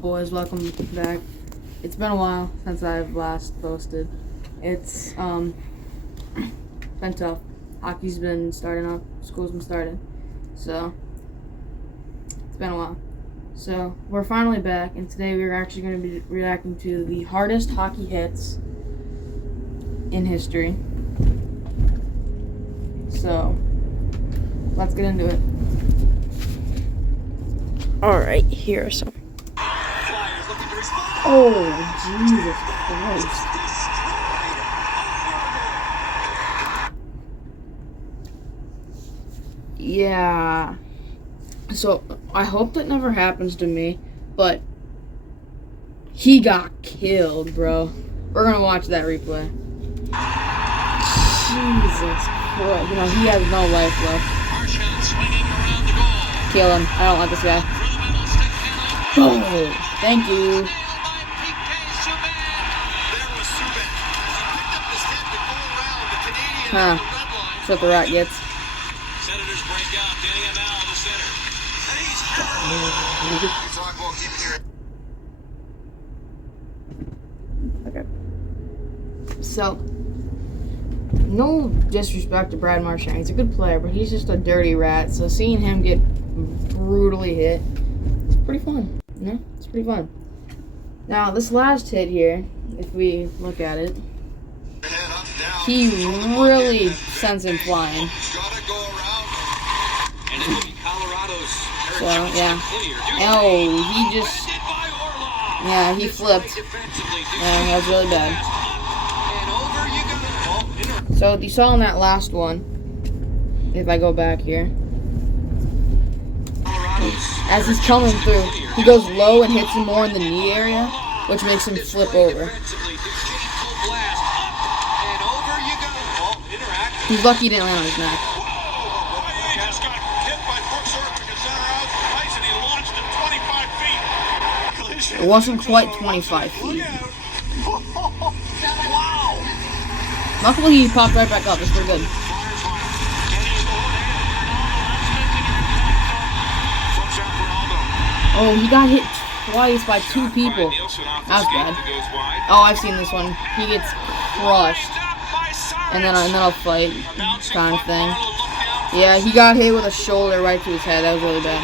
up, boys? Welcome back. It's been a while since I've last posted. It's been tough. Hockey's been starting up, school's been starting, so it's been a while. So we're finally back, and today we're actually going to be reacting to the hardest hockey hits in history. So let's get into it. Alright, here are some. Oh, Jesus Christ. Yeah. So, I hope that never happens to me, but he got killed, bro. We're gonna watch that replay. Jesus Christ. You know, he has no life left. Kill him. I don't want this guy. Oh, thank you. Huh. That's what the Rat gets. Senators break out. Danny Amal, the center. Okay. So, no disrespect to Brad Marchand. He's a good player, but he's just a dirty rat. So seeing him get brutally hit, it's pretty fun. You know, it's pretty fun. Now, this last hit here, if we look at it, he really sends him flying. So, yeah. Oh, he just... Yeah, he flipped. Yeah, that was really bad. So, you saw in that last one, if I go back here, as he's coming through, he goes low and hits him more in the knee area, which makes him flip over. He's lucky he didn't land on his neck. It wasn't quite 25 feet. Luckily, he popped right back up. It's pretty good. Oh, he got hit twice by two people. That's bad. Oh, I've seen this one. He gets crushed. And then I'll fight, kind of thing. Yeah, he got hit with a shoulder right to his head. That was really bad.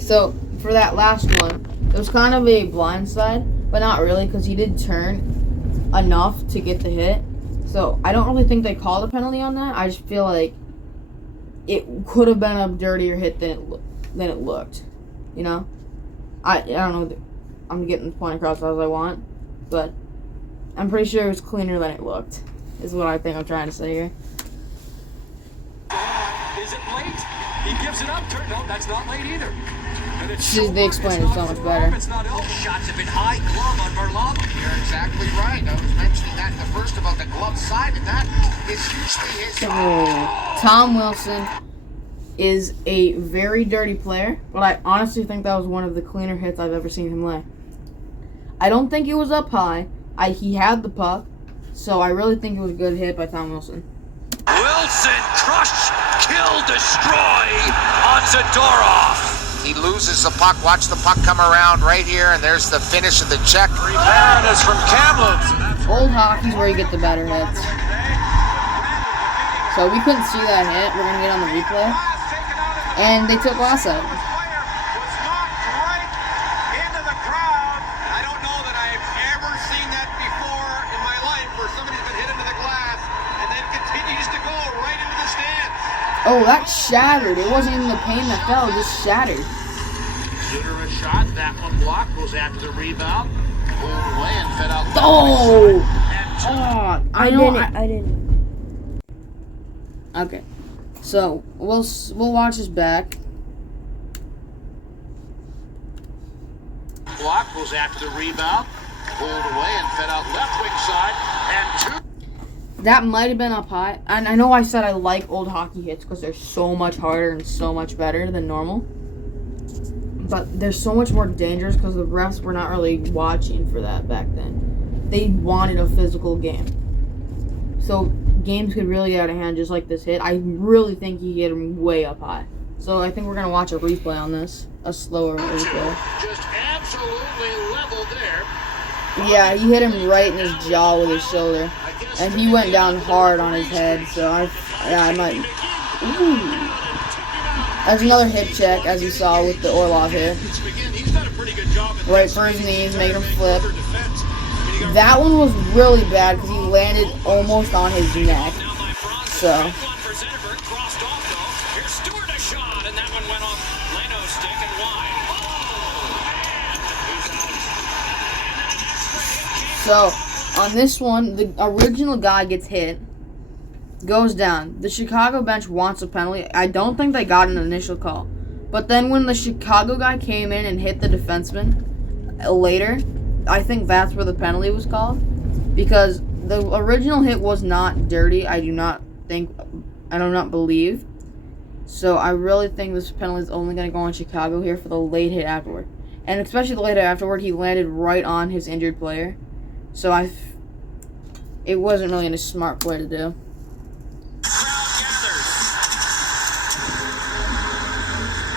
So, for that last one, it was kind of a blindside, but not really, because he did turn enough to get the hit. So, I don't really think they called a penalty on that. I just feel like it could have been a dirtier hit than it looked. You know? I don't know. I'm getting the point across as I want, but I'm pretty sure it was cleaner than it looked, is what I think I'm trying to say here. Is it late? He gives it up. No, that's not late either. They explained it so much better. Shots have been high glove on Varlamov. You're exactly right. I was mentioning that in the first about the glove side, and that is usually his. Tom Wilson is a very dirty player, but I honestly think that was one of the cleaner hits I've ever seen him lay. I don't think it was up high. He had the puck, so I really think it was a good hit by Tom Wilson. Wilson, crush, kill, destroy on Zadorov. He loses the puck. Watch the puck come around right here, and there's the finish of the check. Barron is from Kamloops. Old hockey's where you get the better hits. So we couldn't see that hit. We're going to get on the replay. And they took glass out. I don't know that I've ever seen that before in my life, where somebody's been hit into the glass and then continues to go right into the stands. Oh, that shattered. It wasn't even the pane that fell, it just shattered. Shooter a shot. That one blocked. Goes after the rebound. Pulled away and fed out. Oh! I didn't. Okay. So, we'll watch this back. Block. Goes after the rebound. Pulled away and fed out left wing side. And two. That might have been up high. And I know I said I like old hockey hits because they're so much harder and so much better than normal. But they're so much more dangerous because the refs were not really watching for that back then. They wanted a physical game. So games could really get out of hand just like this hit. I really think he hit him way up high. So I think we're going to watch a replay on this. A slower replay. Just absolutely level there. Yeah, he hit him right in his jaw with his shoulder. And he went down hard on his head, so I might... Ooh. That's another hip check, as you saw with the Orlov hit. Right for his knees, making him flip. That one was really bad because he landed almost on his neck. So... So, on this one, the original guy gets hit, goes down. The Chicago bench wants a penalty. I don't think they got an initial call. But then when the Chicago guy came in and hit the defenseman later, I think that's where the penalty was called. Because the original hit was not dirty, I do not believe. So, I really think this penalty is only going to go on Chicago here for the late hit afterward. And especially the late hit afterward, he landed right on his injured player. So it wasn't really a smart play to do.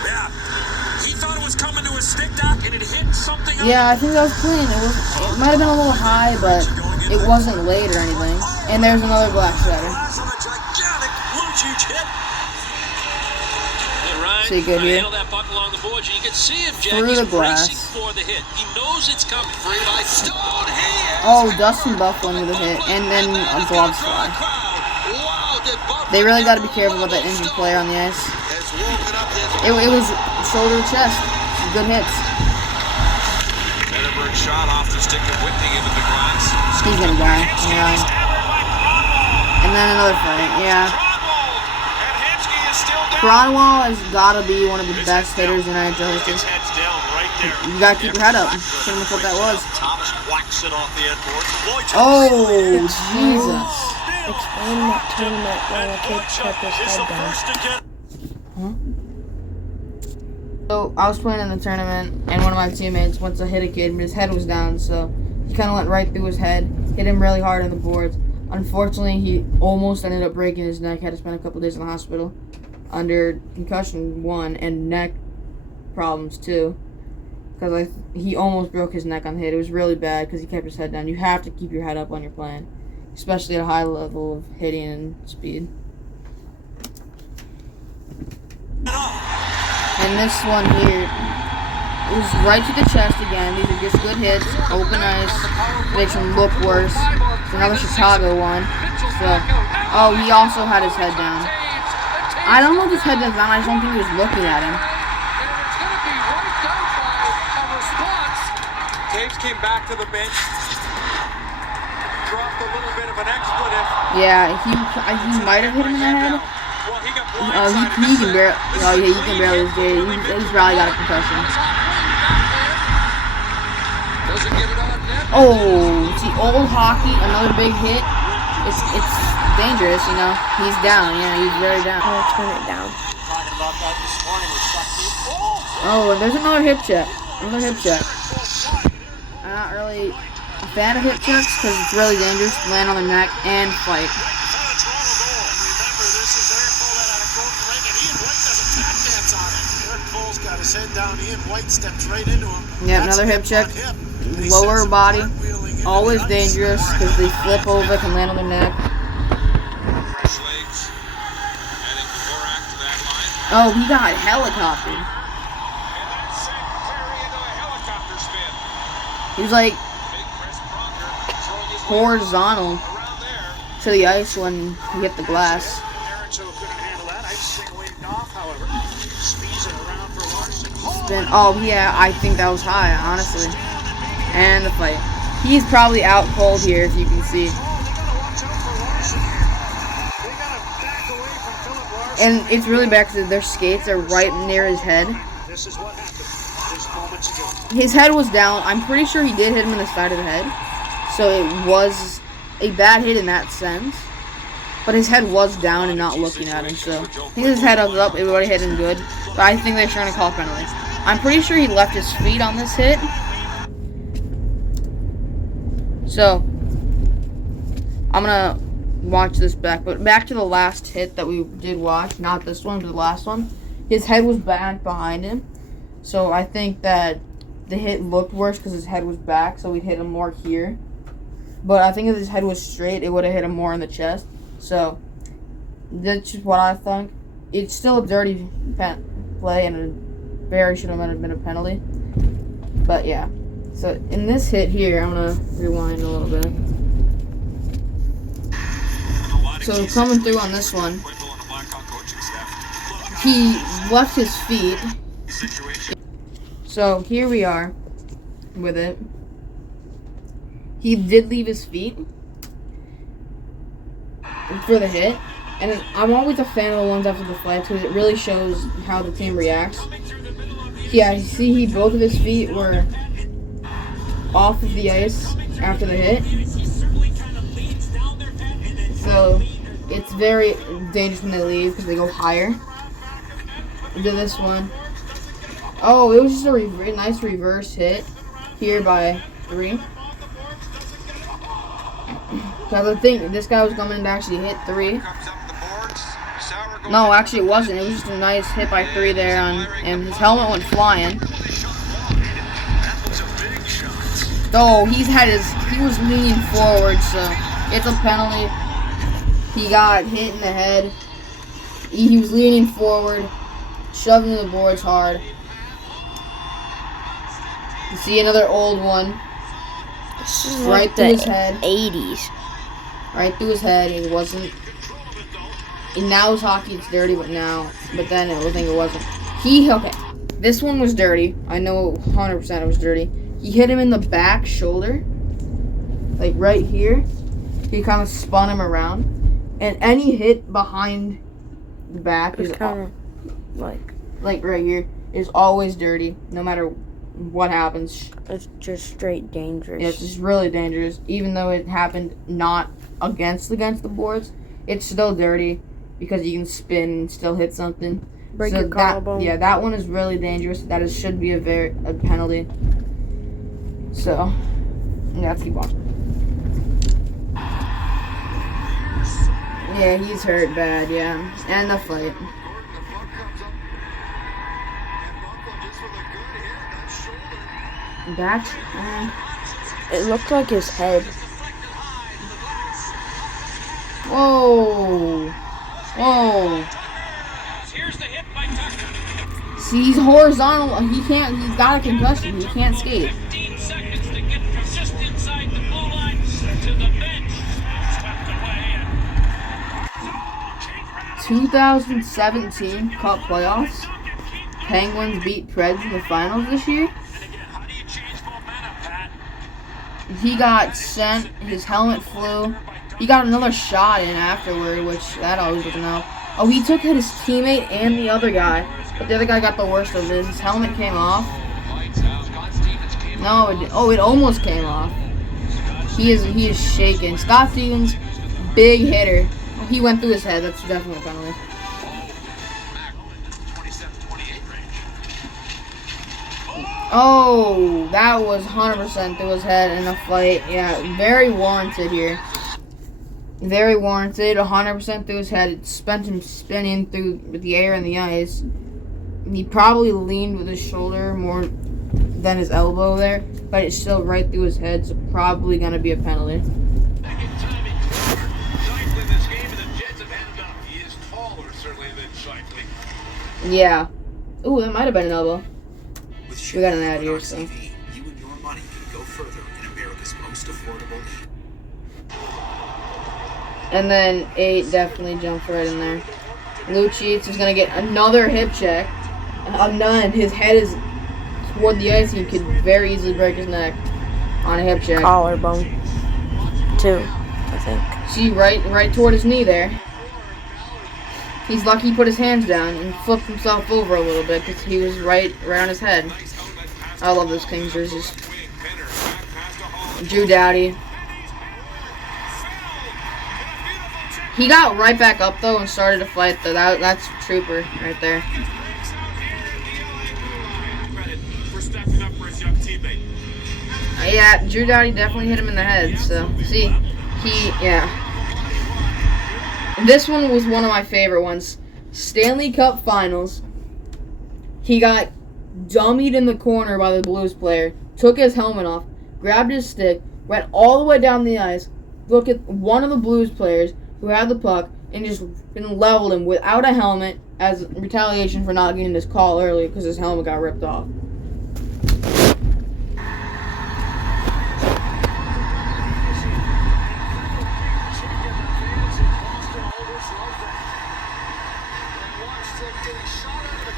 Yeah, he thought it was coming to a stick, Doc, and it hit something. Yeah, I think that was clean. It might have been a little high, but it wasn't late or anything. And there's another black shatter. See good here. Through the glass. Oh, Dustin Bufflin with a hit, and then a glove fly. They really got to be careful with that injured player on the ice. It was shoulder to chest. Good hits. He's gonna die. Yeah. And then another fight. Yeah. Cronwall has got to be one of the best hitters in NHL history. You got to keep your head up. Pretty much what that was. Oh, Jesus. Explain that tournament when a kid kept his head down. Huh? So, I was playing in the tournament, and one of my teammates went to hit a kid, but his head was down, so he kind of went right through his head, hit him really hard on the boards. Unfortunately, he almost ended up breaking his neck, had to spend a couple days in the hospital under concussion 1 and neck problems 2, because he almost broke his neck on the hit. It was really bad because he kept his head down. You have to keep your head up when you're playing, especially at a high level of hitting and speed. And this one here, it was right to the chest again. These are just good hits, open ice, makes him look worse. It's another Chicago one. So, oh, he also had his head down. I don't know if his head was down. I just don't think he was looking at him. Taves came back to the bench, dropped a little bit of an expletive. Yeah, he might have hit him in the head. Well, he got He can barely. Oh yeah, he can barely skate. He's probably got a concussion. Oh, see, old hockey, another big hit. It's dangerous, you know. He's down. Yeah, he's very down. I'll turn it down. Oh, and there's another hip check. Another hip check. I'm not really a fan of hip checks because it's really dangerous to land on the neck and fight. Yeah, another hip check. Lower body. Always dangerous because they flip over, can land on their neck. Oh, he got helicoptered. He was like horizontal to the ice when he hit the glass. Spin. Oh yeah, I think that was high, honestly. And the fight. He's probably out cold here, if you can see. And it's really bad because their skates are right near his head. His head was down. I'm pretty sure he did hit him in the side of the head. So it was a bad hit in that sense. But his head was down and not looking at him. So I think his head was up. It would have hit him good. But I think they're trying to call penalty. I'm pretty sure he left his feet on this hit. So I'm gonna watch this back. But back to the last hit that we did watch, not this one, but the last one. His head was back behind him, so I think that the hit looked worse because his head was back, so we'd hit him more here. But I think if his head was straight, it would have hit him more in the chest. So that's just what I think. It's still a dirty play, and it very should have been a penalty. But yeah. So in this hit here, I'm gonna rewind a little bit. So coming through on this one, he left his feet. So here we are with it. He did leave his feet for the hit. And I'm always a fan of the ones after the fight because it really shows how the team reacts. Yeah, you see both of his feet were off of the ice after the hit. So it's very dangerous when they leave because they go higher. Do this one. Oh, it was just a nice reverse hit here by 3. So I think this guy was coming to actually hit 3. No, actually it wasn't. It was just a nice hit by 3 there, and his helmet went flying. Oh, he was leaning forward, so it's a penalty. He got hit in the head. He was leaning forward, shoving the boards hard. You see another old one. This is right like through the his head. 80s. Right through his head. It wasn't. And now it's hockey. It's dirty, but then I think it wasn't. Okay. This one was dirty. I know 100% it was dirty. He hit him in the back shoulder, like right here. He kind of spun him around, and any hit behind the back is kind of like right here is always dirty, no matter what happens. It's just straight dangerous. Yeah, it's just really dangerous. Even though it happened not against the boards, it's still dirty because you can spin and still hit something. Break your collarbone. Yeah, that one is really dangerous. Should be a penalty. So, yeah, let's keep watching. Yeah, he's hurt bad, yeah. And the fight. Back. It looked like his head. Whoa. Whoa. See, he's horizontal. He's got a concussion. He can't skate. 15 seconds to get just inside the blue line to the bench. Swept away. 2017 Cup playoffs. Penguins beat Preds in the finals this year. How do you change momentum, Pat? He got sent. His helmet flew. He got another shot in afterward, which that always doesn't help. Oh, he took hit his teammate and the other guy, but the other guy got the worst of it. His helmet came off. No, it almost came off. He is shaking. Scott Stevens, big hitter. Oh, he went through his head. That's definitely a penalty. Oh, that was 100% through his head in a fight. Yeah, very warranted here. Very warranted, 100% through his head. It spent him spinning through the air and the ice. He probably leaned with his shoulder more than his elbow there, but it's still right through his head, so probably going to be a penalty. Yeah. Ooh, that might have been an elbow. We got an ad here, so. You and your money can go further in America's most affordable. And then 8 definitely jumped right in there. Lucic is going to get another hip check. None. His head is toward the ice. He could very easily break his neck on a hip check. Collarbone, too, I think. See, right toward his knee there. He's lucky he put his hands down and flipped himself over a little bit because he was right on his head. I love those Kings jerseys. Drew Doughty. He got right back up, though, and started to fight, though. That's Trooper right there. Yeah, Drew Doughty definitely hit him in the head, so, see, This one was one of my favorite ones. Stanley Cup Finals. He got dummied in the corner by the Blues player, took his helmet off, grabbed his stick, went all the way down the ice, looked at one of the Blues players who had the puck, and just leveled him without a helmet as retaliation for not getting his call earlier because his helmet got ripped off.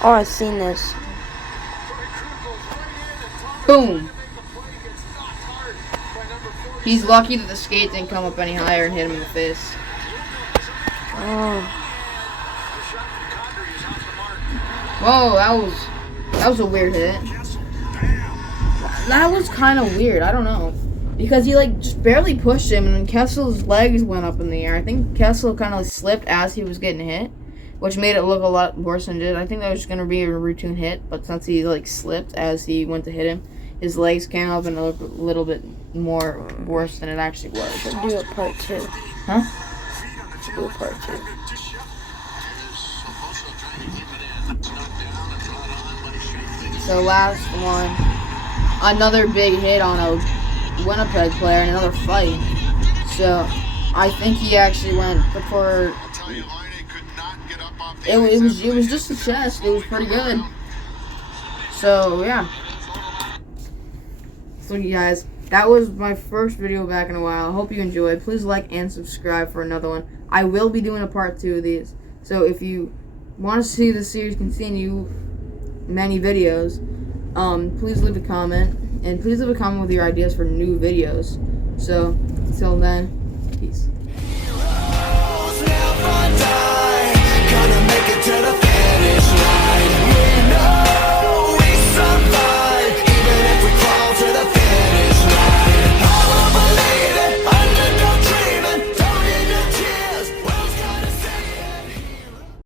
Oh, I've seen this. Boom! He's lucky that the skate didn't come up any higher and hit him in the face. Oh, Whoa, that was a weird hit. That was kind of weird. I don't know, because he like just barely pushed him, and then Kessel's legs went up in the air. I think Kessel kind of slipped as he was getting hit, which made it look a lot worse than it did. I think that was gonna be a routine hit, but since he like slipped as he went to hit him, his legs came up and it looked a little bit more worse than it actually was. should do a part 2. Huh? Should do a part 2. So last one, another big hit on a Winnipeg player in another fight. So I think he actually went for. It was just a chest. It was pretty good. So yeah. So you guys, that was my first video back in a while. I hope you enjoyed. Please like and subscribe for another one. I will be doing a part 2 of these. So if you want to see the series continue, many videos, please leave a comment, and please leave a comment with your ideas for new videos. So until then, peace.